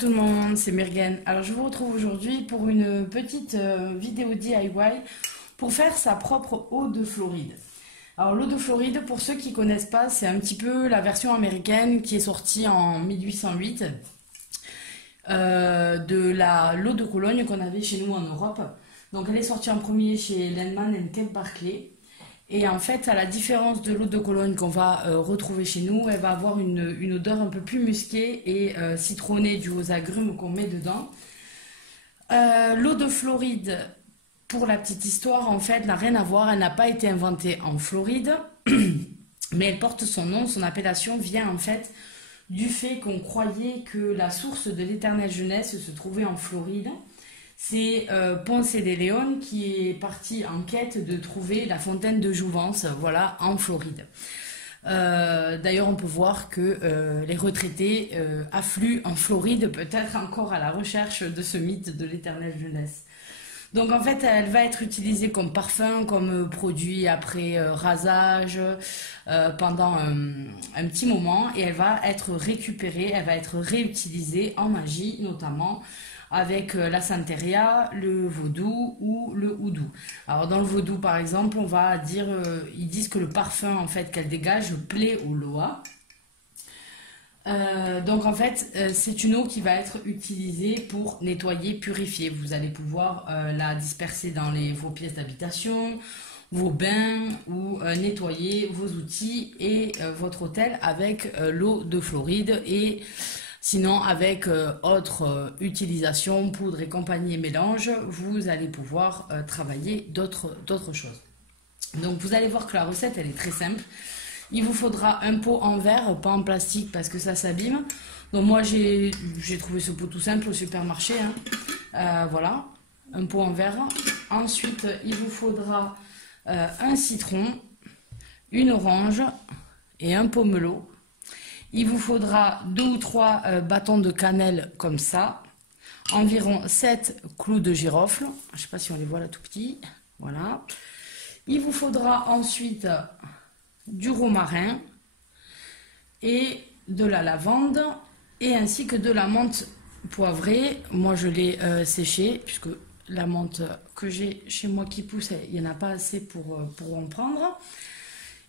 tout le monde, c'est Myrgen. Alors je vous retrouve aujourd'hui pour une petite vidéo DIY pour faire sa propre eau de Floride. Alors l'eau de Floride, pour ceux qui ne connaissent pas, c'est un petit peu la version américaine qui est sortie en 1808 de l'eau de Cologne qu'on avait chez nous en Europe. Donc elle est sortie en premier chez Lenman & Kemp Barclay. Et en fait, à la différence de l'eau de Cologne qu'on va retrouver chez nous, elle va avoir une odeur un peu plus musquée et citronnée due aux agrumes qu'on met dedans. L'eau de Floride, pour la petite histoire, en fait, n'a rien à voir. Elle n'a pas été inventée en Floride, mais elle porte son nom. Son appellation vient en fait du fait qu'on croyait que la source de l'éternelle jeunesse se trouvait en Floride. C'est Ponce de León qui est parti en quête de trouver la fontaine de Jouvence, voilà, en Floride. D'ailleurs, on peut voir que les retraités affluent en Floride, peut-être encore à la recherche de ce mythe de l'éternelle jeunesse. Donc en fait, elle va être utilisée comme parfum, comme produit après rasage pendant un petit moment, et elle va être récupérée, elle va être réutilisée en magie notamment, avec la santeria, le vaudou ou le houdou. Alors dans le vaudou par exemple, on va dire, ils disent que le parfum en fait qu'elle dégage plaît au loa. Donc en fait, c'est une eau qui va être utilisée pour nettoyer, purifier. Vous allez pouvoir la disperser dans vos pièces d'habitation, vos bains ou nettoyer vos outils et votre hôtel avec l'eau de Floride et sinon, avec autre utilisation, poudre et compagnie et mélange, vous allez pouvoir travailler d'autres choses. Donc, vous allez voir que la recette, elle est très simple. Il vous faudra un pot en verre, pas en plastique parce que ça s'abîme. Donc, moi, j'ai trouvé ce pot tout simple au supermarché. Voilà, un pot en verre. Ensuite, il vous faudra un citron, une orange et un pomelo. Il vous faudra 2 ou 3 bâtons de cannelle comme ça, environ 7 clous de girofle, je ne sais pas si on les voit là tout petits, voilà. Il vous faudra ensuite du romarin et de la lavande et ainsi que de la menthe poivrée. Moi je l'ai séchée puisque la menthe que j'ai chez moi qui pousse, il n'y en a pas assez pour en prendre.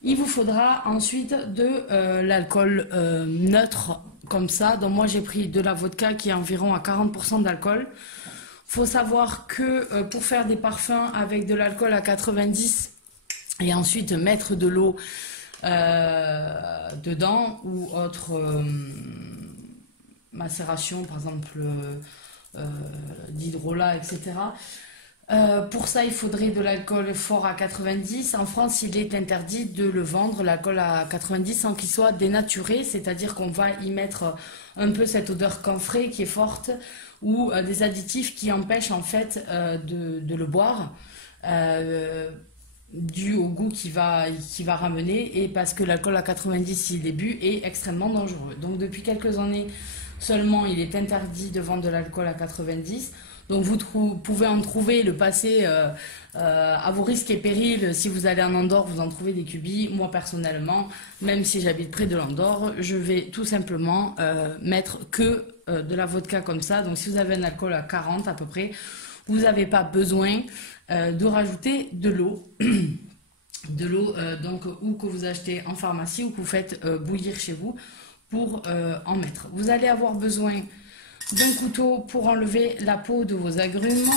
Il vous faudra ensuite de l'alcool neutre, comme ça. Donc moi j'ai pris de la vodka qui est environ à 40% d'alcool. Il faut savoir que pour faire des parfums avec de l'alcool à 90 et ensuite mettre de l'eau dedans ou autre macération, par exemple d'hydrolat, etc. Pour ça, il faudrait de l'alcool fort à 90. En France, il est interdit de le vendre, l'alcool à 90, sans qu'il soit dénaturé, c'est-à-dire qu'on va y mettre un peu cette odeur camphrée qui est forte ou des additifs qui empêchent en fait de le boire, dû au goût qu'il va ramener et parce que l'alcool à 90, s'il est bu, est extrêmement dangereux. Donc depuis quelques années seulement, il est interdit de vendre de l'alcool à 90. Donc vous pouvez en trouver, le passer à vos risques et périls. Si vous allez en Andorre, vous en trouvez des cubis. Moi personnellement, même si j'habite près de l'Andorre, je vais tout simplement mettre que de la vodka comme ça. Donc si vous avez un alcool à 40 à peu près, vous n'avez pas besoin de rajouter de l'eau. De l'eau donc ou que vous achetez en pharmacie ou que vous faites bouillir chez vous pour en mettre. Vous allez avoir besoin d'un couteau pour enlever la peau de vos agrumes,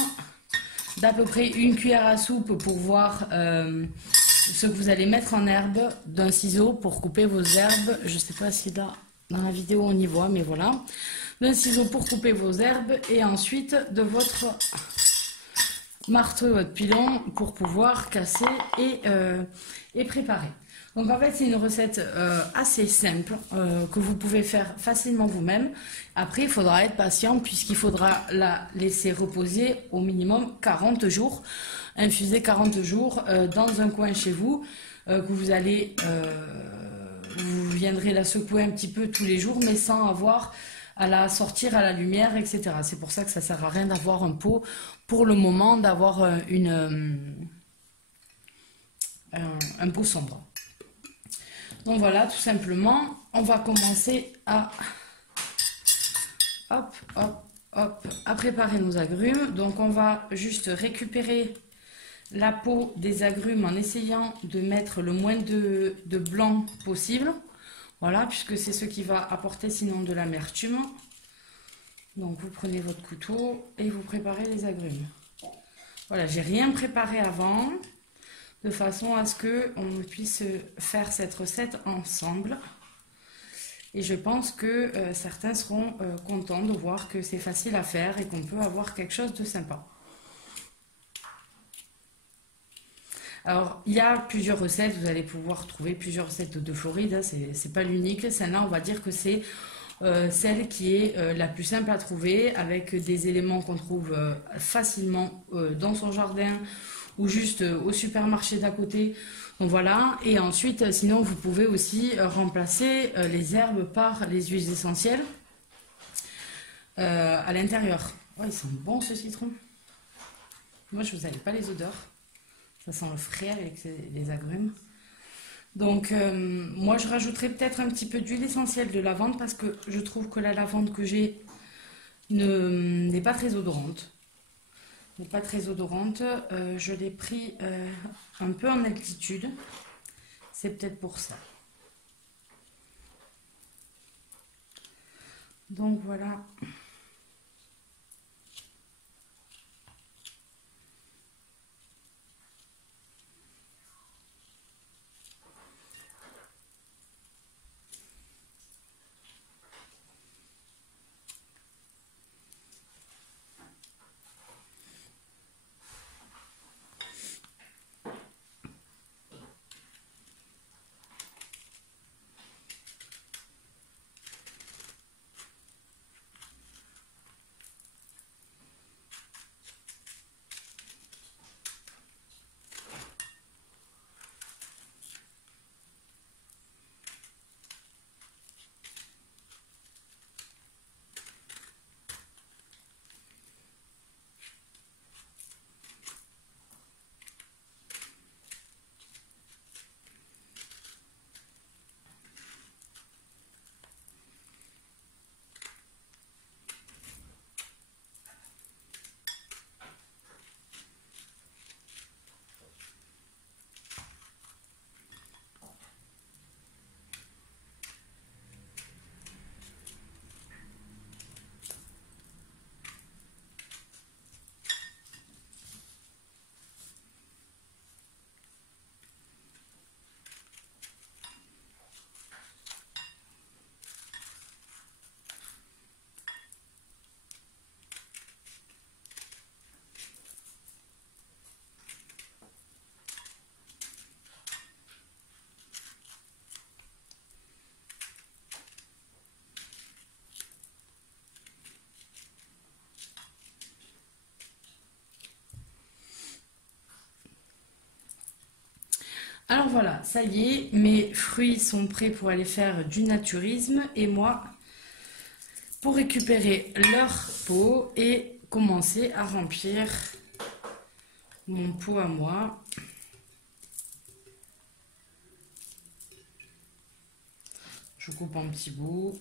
d'à peu près une cuillère à soupe pour voir ce que vous allez mettre en herbe, d'un ciseau pour couper vos herbes, je ne sais pas si là dans la vidéo on y voit, mais voilà, d'un ciseau pour couper vos herbes et ensuite de votre marteau, votre pilon pour pouvoir casser et préparer. Donc en fait c'est une recette assez simple que vous pouvez faire facilement vous-même. Après il faudra être patient puisqu'il faudra la laisser reposer au minimum 40 jours, infuser 40 jours dans un coin chez vous que vous allez, vous viendrez la secouer un petit peu tous les jours mais sans avoir à la sortir à la lumière, etc. C'est pour ça que ça ne sert à rien d'avoir un pot pour le moment, d'avoir un pot sombre. Donc voilà, tout simplement, on va commencer à hop, hop, hop, à préparer nos agrumes. Donc on va juste récupérer la peau des agrumes en essayant de mettre le moins de blanc possible. Voilà, puisque c'est ce qui va apporter sinon de l'amertume. Donc vous prenez votre couteau et vous préparez les agrumes. Voilà, j'ai rien préparé avant, de façon à ce qu'on puisse faire cette recette ensemble. Et je pense que certains seront contents de voir que c'est facile à faire et qu'on peut avoir quelque chose de sympa. Alors, il y a plusieurs recettes, vous allez pouvoir trouver plusieurs recettes de Floride, hein, c'est pas l'unique. Celle-là, on va dire que c'est celle qui est la plus simple à trouver, avec des éléments qu'on trouve facilement dans son jardin ou juste au supermarché d'à côté. Donc voilà, et ensuite, sinon, vous pouvez aussi remplacer les herbes par les huiles essentielles à l'intérieur. Oh, ils sont bons ce citron. Moi, je vous avais pas les odeurs. Ça sent le frais avec les agrumes. Donc, moi, je rajouterai peut-être un petit peu d'huile essentielle de lavande parce que je trouve que la lavande que j'ai n'est pas très odorante. N'est pas très odorante. Je l'ai pris un peu en altitude. C'est peut-être pour ça. Donc, voilà. Alors voilà, ça y est, mes fruits sont prêts pour aller faire du naturisme et moi pour récupérer leur peau et commencer à remplir mon pot à moi. Je coupe en petits bouts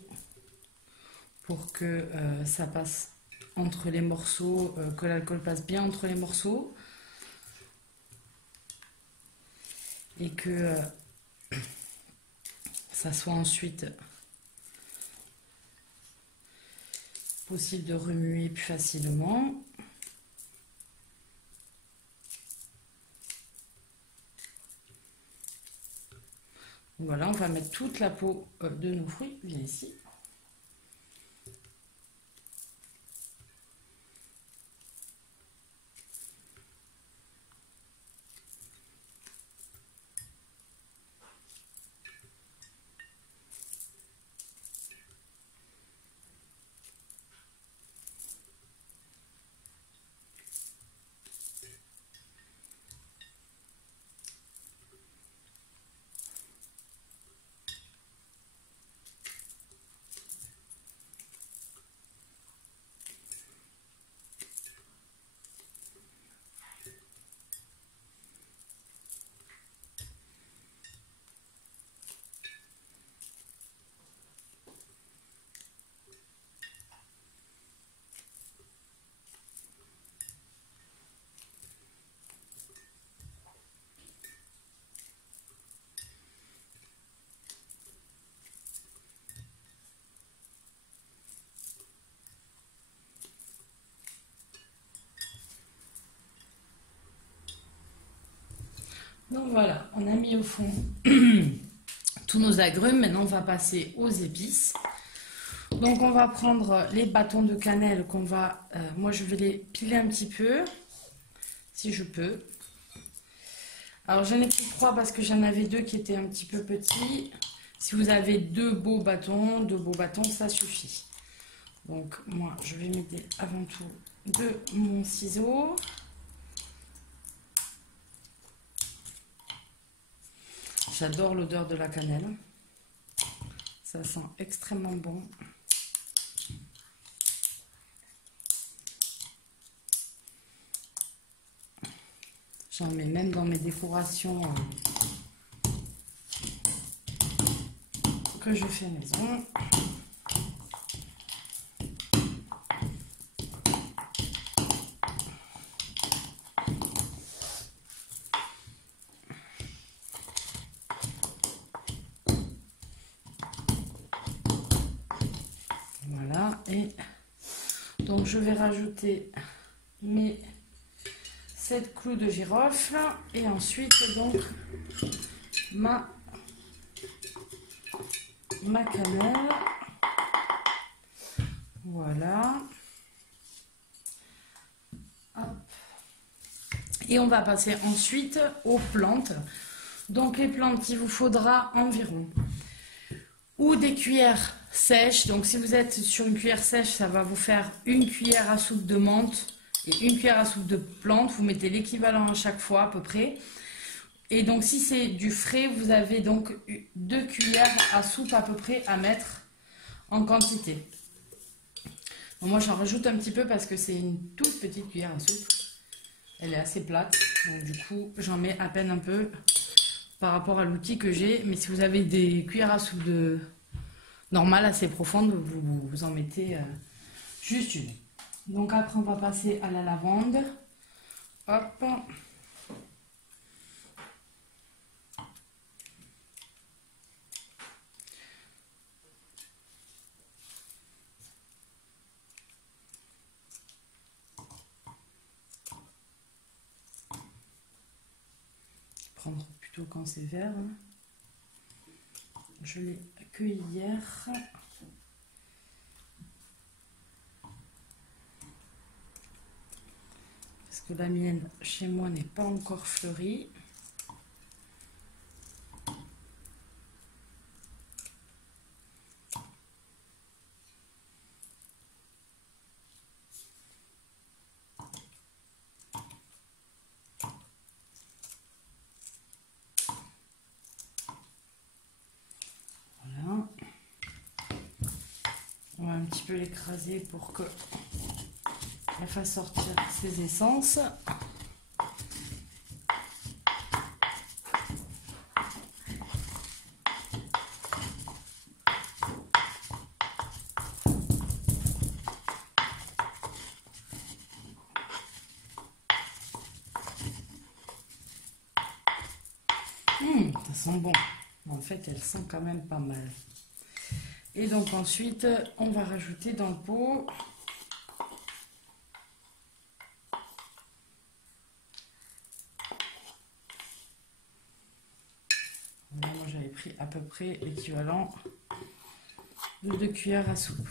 pour que ça passe entre les morceaux, que l'alcool passe bien entre les morceaux. Et que ça soit ensuite possible de remuer plus facilement. Voilà, on va mettre toute la peau de nos fruits bien ici. Donc voilà, on a mis au fond tous nos agrumes. Maintenant, on va passer aux épices. Donc, on va prendre les bâtons de cannelle qu'on va... moi, je vais les piler un petit peu, si je peux. Alors, j'en ai pris 3 parce que j'en avais 2 qui étaient un petit peu petits. Si vous avez 2 beaux bâtons, ça suffit. Donc, moi, je vais m'aider avant tout de mon ciseau. J'adore l'odeur de la cannelle. Ça sent extrêmement bon. J'en mets même dans mes décorations que je fais maison. Voilà, et donc je vais rajouter mes 7 clous de girofle et ensuite donc ma cannelle. Voilà. Hop. Et on va passer ensuite aux plantes. Donc les plantes, il vous faudra environ ou des cuillères sèches. Donc si vous êtes sur une cuillère sèche, ça va vous faire une cuillère à soupe de menthe et une cuillère à soupe de plantes. Vous mettez l'équivalent à chaque fois à peu près. Et donc si c'est du frais, vous avez donc 2 cuillères à soupe à peu près à mettre en quantité. Donc moi j'en rajoute un petit peu parce que c'est une toute petite cuillère à soupe. Elle est assez plate, donc du coup j'en mets à peine un peu par rapport à l'outil que j'ai. Mais si vous avez des cuillères à soupe normales assez profondes, vous en mettez juste une. Donc après on va passer à la lavande. Hop. Prendre plutôt quand c'est vert. Je l'ai cueilli hier. Parce que la mienne chez moi n'est pas encore fleurie. Voilà. On va un petit peu l'écraser pour que elle fasse sortir ses essences. Ça sent bon. En fait, elle sent quand même pas mal. Et donc ensuite, on va rajouter dans le pot moi j'avais pris à peu près l'équivalent de 2 cuillères à soupe.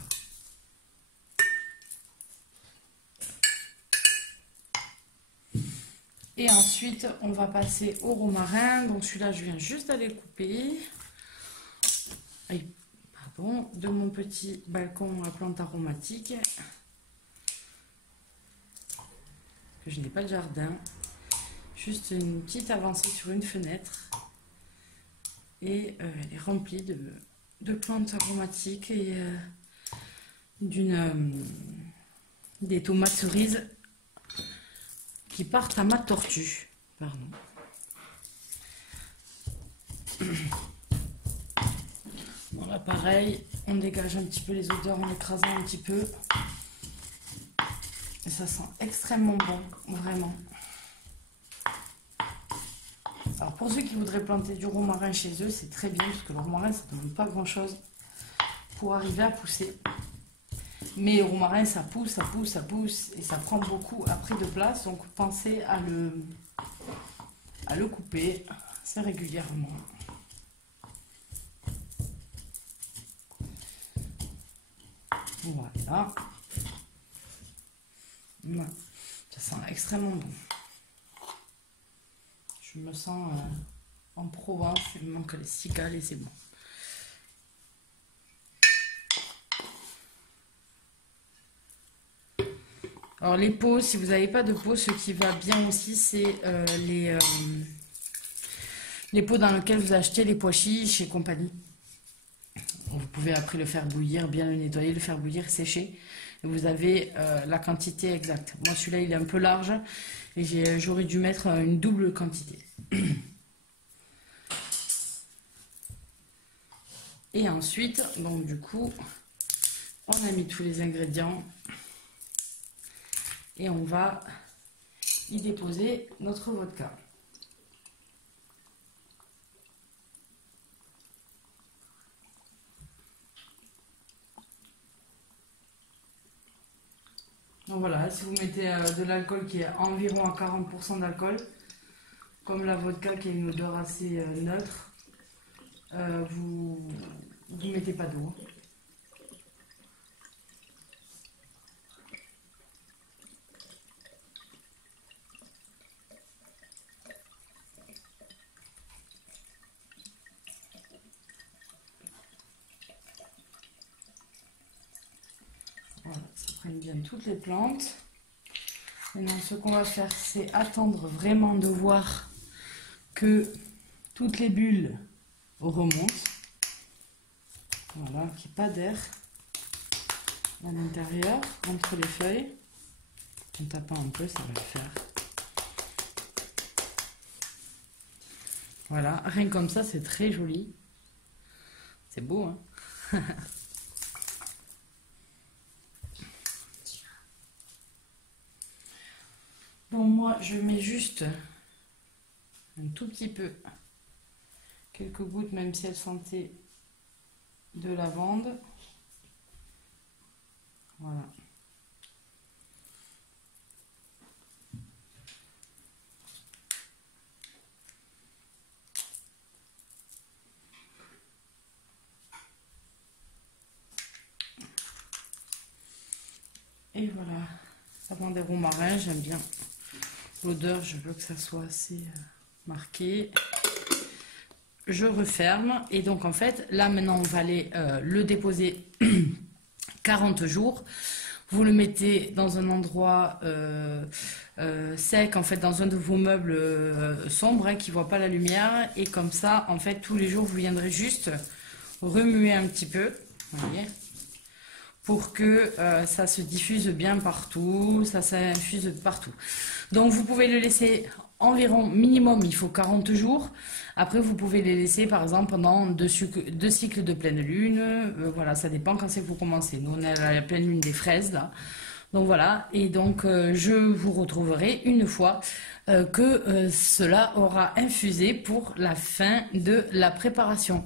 Et ensuite, on va passer au romarin. Donc celui-là, je viens juste d'aller le couper. Pardon, de mon petit balcon à plantes aromatiques. Que je n'ai pas de jardin. Juste une petite avancée sur une fenêtre. Et elle est remplie de plantes aromatiques et des tomates cerises qui partent à ma tortue. Pardon. Voilà, pareil, on dégage un petit peu les odeurs en écrasant un petit peu. Et ça sent extrêmement bon, vraiment. Alors pour ceux qui voudraient planter du romarin chez eux, c'est très bien, parce que le romarin, ça ne demande pas grand-chose pour arriver à pousser. Mais le romarin, ça pousse, et ça prend beaucoup après de place. Donc pensez à à le couper assez régulièrement. Voilà. Ça sent extrêmement bon. Je me sens en Provence, il me manque les cigales et c'est bon. Alors les pots, si vous n'avez pas de pots, ce qui va bien aussi, c'est les pots dans lesquels vous achetez les pois chiches et compagnie. Vous pouvez après le faire bouillir, bien le nettoyer, le faire bouillir, sécher. Et vous avez la quantité exacte. Moi celui-là il est un peu large et j'aurais dû mettre une double quantité. Et ensuite, donc du coup, on a mis tous les ingrédients. Et on va y déposer notre vodka. Donc voilà, si vous mettez de l'alcool qui est environ à 40% d'alcool, comme la vodka qui a une odeur assez neutre, vous ne mettez pas d'eau. Voilà, ça prenne bien toutes les plantes. Maintenant, ce qu'on va faire, c'est attendre vraiment de voir que toutes les bulles remontent. Voilà, qu'il n'y ait pas d'air à l'intérieur, entre les feuilles. En tapant un peu, ça va le faire. Voilà, rien comme ça, c'est très joli. C'est beau, hein? Bon, moi, je mets juste un tout petit peu, quelques gouttes, même si elles sentaient de lavande. Voilà. Et voilà, avant des romarins, j'aime bien l'odeur, je veux que ça soit assez marqué. Je referme et donc en fait, là maintenant on va aller le déposer 40 jours. Vous le mettez dans un endroit sec, en fait dans un de vos meubles sombres hein, qui ne voit pas la lumière. Et comme ça, en fait, tous les jours, vous viendrez juste remuer un petit peu. Vous voyez, pour que ça se diffuse bien partout, ça s'infuse partout. Donc vous pouvez le laisser environ, minimum, il faut 40 jours. Après, vous pouvez les laisser, par exemple, pendant deux cycles de pleine lune. Voilà, ça dépend quand c'est que vous commencez. Nous, on est à la pleine lune des fraises, là. Donc voilà, et donc je vous retrouverai une fois que cela aura infusé pour la fin de la préparation.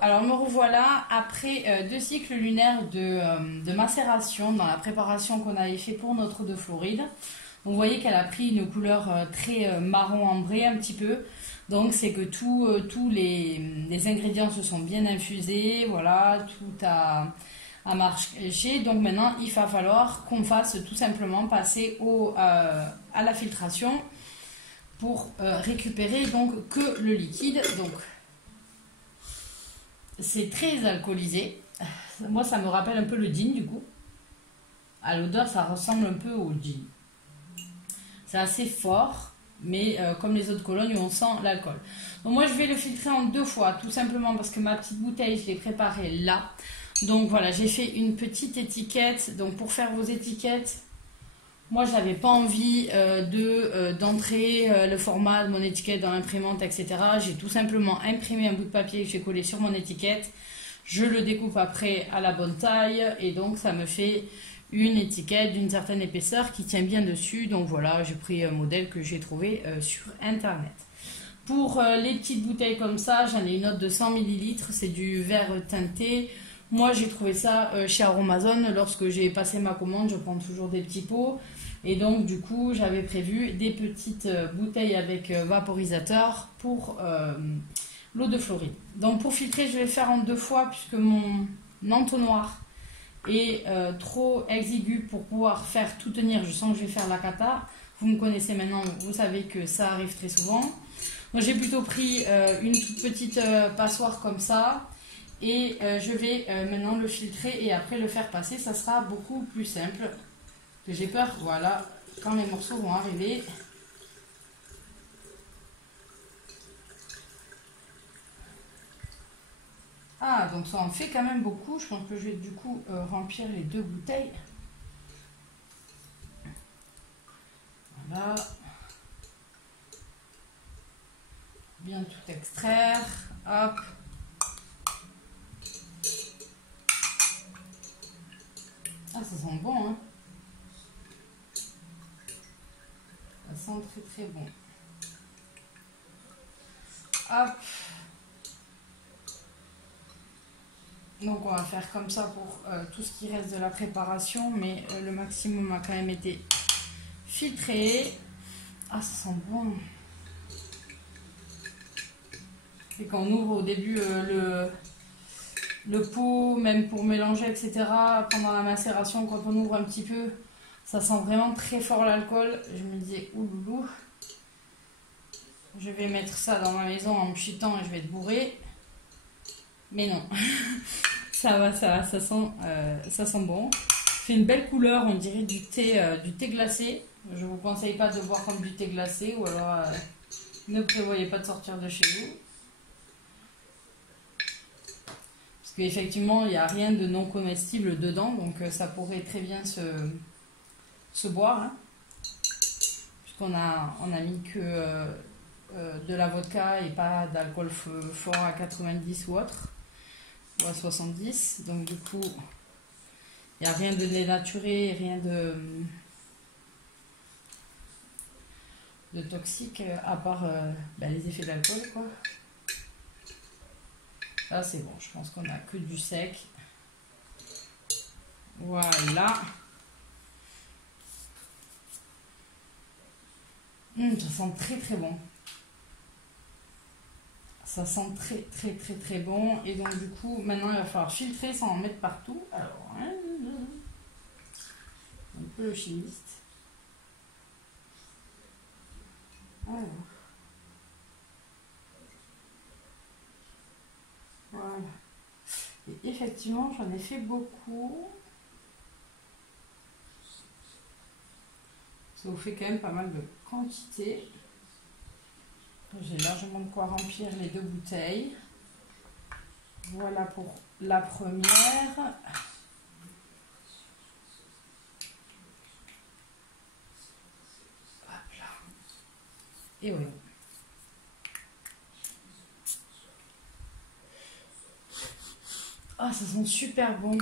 Alors me revoilà après 2 cycles lunaires de macération dans la préparation qu'on avait fait pour notre eau de Floride. Donc, vous voyez qu'elle a pris une couleur très marron ambré un petit peu. Donc c'est que tous les ingrédients se sont bien infusés, voilà, tout a marché. Donc maintenant il va falloir qu'on fasse tout simplement passer à la filtration pour récupérer donc que le liquide. Donc c'est très alcoolisé. Moi, ça me rappelle un peu le gin, du coup. À l'odeur, ça ressemble un peu au gin. C'est assez fort, mais comme les autres colognes, on sent l'alcool. Donc moi, je vais le filtrer en 2 fois, tout simplement parce que ma petite bouteille, je l'ai préparée là. Donc voilà, j'ai fait une petite étiquette. Donc pour faire vos étiquettes, moi, je n'avais pas envie d'entrer le format de mon étiquette dans l'imprimante, etc. J'ai tout simplement imprimé un bout de papier que j'ai collé sur mon étiquette. Je le découpe après à la bonne taille et donc ça me fait une étiquette d'une certaine épaisseur qui tient bien dessus. Donc voilà, j'ai pris un modèle que j'ai trouvé sur internet. Pour les petites bouteilles comme ça, j'en ai une autre de 100 ml, c'est du verre teinté. Moi, j'ai trouvé ça chez Aromazone. Lorsque j'ai passé ma commande, je prends toujours des petits pots. Et donc, du coup, j'avais prévu des petites bouteilles avec vaporisateur pour l'eau de Floride. Donc, pour filtrer, je vais faire en 2 fois puisque mon entonnoir est trop exigu pour pouvoir faire tout tenir. Je sens que je vais faire la cata. Vous me connaissez maintenant, vous savez que ça arrive très souvent. Donc, j'ai plutôt pris une toute petite passoire comme ça. Et je vais maintenant le filtrer et après le faire passer. Ça sera beaucoup plus simple. J'ai peur, voilà, quand les morceaux vont arriver. Ah, donc ça en fait quand même beaucoup. Je pense que je vais du coup remplir les 2 bouteilles. Voilà. Bien tout extraire. Hop. Ah, ça sent bon, hein. Ça sent très très bon. Hop. Donc on va faire comme ça pour tout ce qui reste de la préparation, mais le maximum a quand même été filtré. Ah, ça sent bon. Et quand on ouvre au début le pot, même pour mélanger, etc., pendant la macération, quand on ouvre un petit peu, ça sent vraiment très fort l'alcool. Je me disais, ouloulou, je vais mettre ça dans ma maison en me chutant et je vais être bourrée. Mais non, ça va, ça sent bon. C'est une belle couleur, on dirait du thé glacé. Je ne vous conseille pas de boire comme du thé glacé, ou alors ne prévoyez pas de sortir de chez vous. Parce qu'effectivement, il n'y a rien de non comestible dedans, donc ça pourrait très bien se boire. Hein. Puisqu'on a mis que de la vodka et pas d'alcool fort à 90 ou autre, ou à 70. Donc du coup, il n'y a rien de dénaturé, rien de toxique, à part les effets d'alcool, quoi. Là, c'est bon, je pense qu'on a que du sec. Voilà. Ça sent très très bon. Ça sent très très très très bon. Et donc du coup, maintenant, il va falloir filtrer sans en mettre partout. Alors, un peu le chimiste. Alors. Voilà. Et effectivement, j'en ai fait beaucoup. Ça vous fait quand même pas mal de quantité. J'ai largement de quoi remplir les 2 bouteilles. Voilà pour la première. Hop là. Et voilà. Ah, ça sent super bon.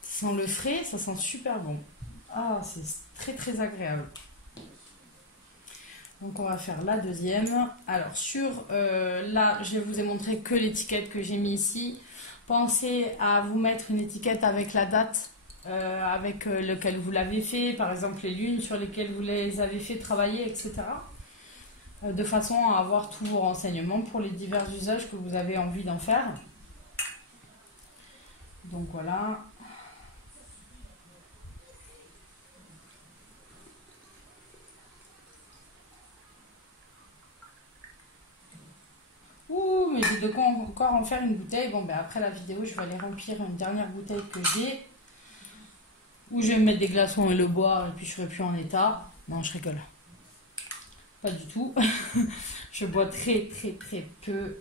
Ça sent le frais, ça sent super bon. Ah, c'est très très agréable. Donc on va faire la deuxième. Alors là, je vous ai montré que l'étiquette que j'ai mis ici. Pensez à vous mettre une étiquette avec la date avec lequel vous l'avez fait, par exemple les lunes sur lesquelles vous les avez fait travailler, etc. De façon à avoir tous vos renseignements pour les divers usages que vous avez envie d'en faire. Donc voilà. Ouh, mais j'ai de quoi encore en faire une bouteille. Bon, ben après la vidéo, je vais aller remplir une dernière bouteille que j'ai. Où je vais mettre des glaçons et le boire, et puis je serai plus en état. Non, je rigole. Pas du tout. Je bois très très très peu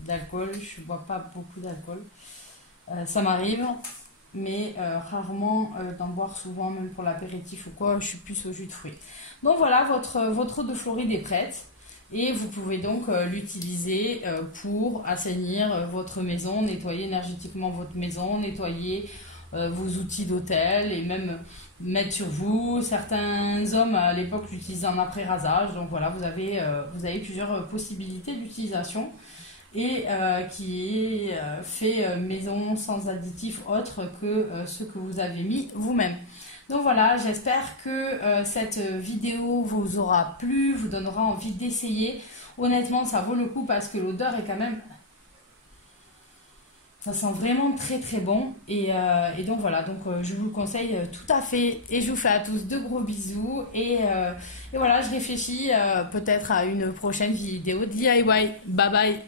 d'alcool. Je bois pas beaucoup d'alcool. Ça m'arrive, mais rarement d'en boire souvent, même pour l'apéritif ou quoi. Je suis plus au jus de fruits. Donc voilà, votre eau de Floride est prête. Et vous pouvez donc l'utiliser pour assainir votre maison, nettoyer énergétiquement votre maison, nettoyer vos outils d'hôtel et même mettre sur vous. Certains hommes à l'époque l'utilisaient en après-rasage. Donc voilà, vous avez plusieurs possibilités d'utilisation. et qui est fait maison sans additifs autres que ceux que vous avez mis vous-même. Donc voilà, j'espère que cette vidéo vous aura plu, vous donnera envie d'essayer. Honnêtement, ça vaut le coup parce que l'odeur est quand même... Ça sent vraiment très très bon. Et donc voilà, donc, je vous le conseille tout à fait. Et je vous fais à tous de gros bisous. Et voilà, je réfléchis peut-être à une prochaine vidéo DIY. Bye bye!